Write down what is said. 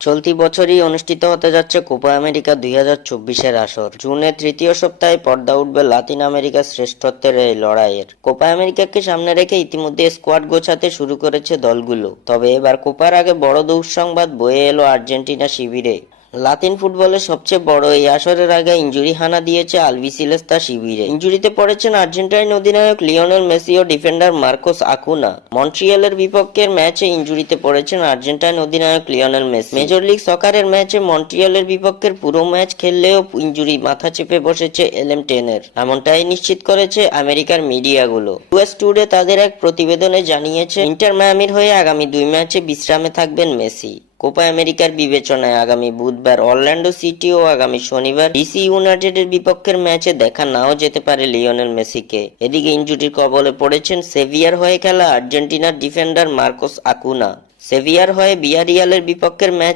চলতি বছরই অনুষ্ঠিত হতে যাচ্ছে কোপা আমেরিকা 2024-এর আসর। জুনের তৃতীয় সপ্তাহে পর্দা উঠবে লাতিন আমেরিকার শ্রেষ্ঠত্বের এই লড়াইয়ের। কোপা আমেরিকাকে সামনে রেখে ইতিমধ্যে স্কোয়াড গোছাতে শুরু করেছে দলগুলো। তবে এবার কোপার আগে বড় দুঃসংবাদ বয়ে এলো আর্জেন্টিনা শিবিরে। লাতিন ফুটবলের সবচেয়ে বড় এই আসরের আগে ইনজুরি হানা দিয়েছে আলবিসেলেস্তা শিবিরে। ইনজুরিতে পড়েছেন আর্জেন্টাইন অধিনায়ক লিওনেল মেসি ও ডিফেন্ডার মার্কোস আকুনা। মন্ট্রিয়ালের বিপক্ষের ম্যাচে ইনজুরিতে পড়েছেন আর্জেন্টাইন অধিনায়ক লিওনেল মেসি। মেজর লিগ সকারের ম্যাচে মন্ট্রিয়ালের বিপক্ষের পুরো ম্যাচ খেললেও ইনজুরি মাথা চেপে বসেছে এলএম টেনের। এমনটাই নিশ্চিত করেছে আমেরিকার মিডিয়াগুলো। ইউএস টুডে তাদের এক প্রতিবেদনে জানিয়েছে ইন্টার মায়ামির হয়ে আগামী 2 ম্যাচে বিশ্রামে থাকবেন মেসি। কোপা আমেরিকার বিবেচনায় আগামী বুধবার অরল্যান্ডো সিটি ও আগামী শনিবার ডিসি ইউনাইটেডের বিপক্ষের ম্যাচে দেখা নাও যেতে পারে লিওনেল মেসিকে। এদিকে ইনজুরির কবলে পড়েছেন সেভিয়ার হয়ে খেলা আর্জেন্টিনার ডিফেন্ডার মার্কোস আকুনা। সেভিয়ার হয়ে ভিয়ারিয়ালের বিপক্ষের ম্যাচ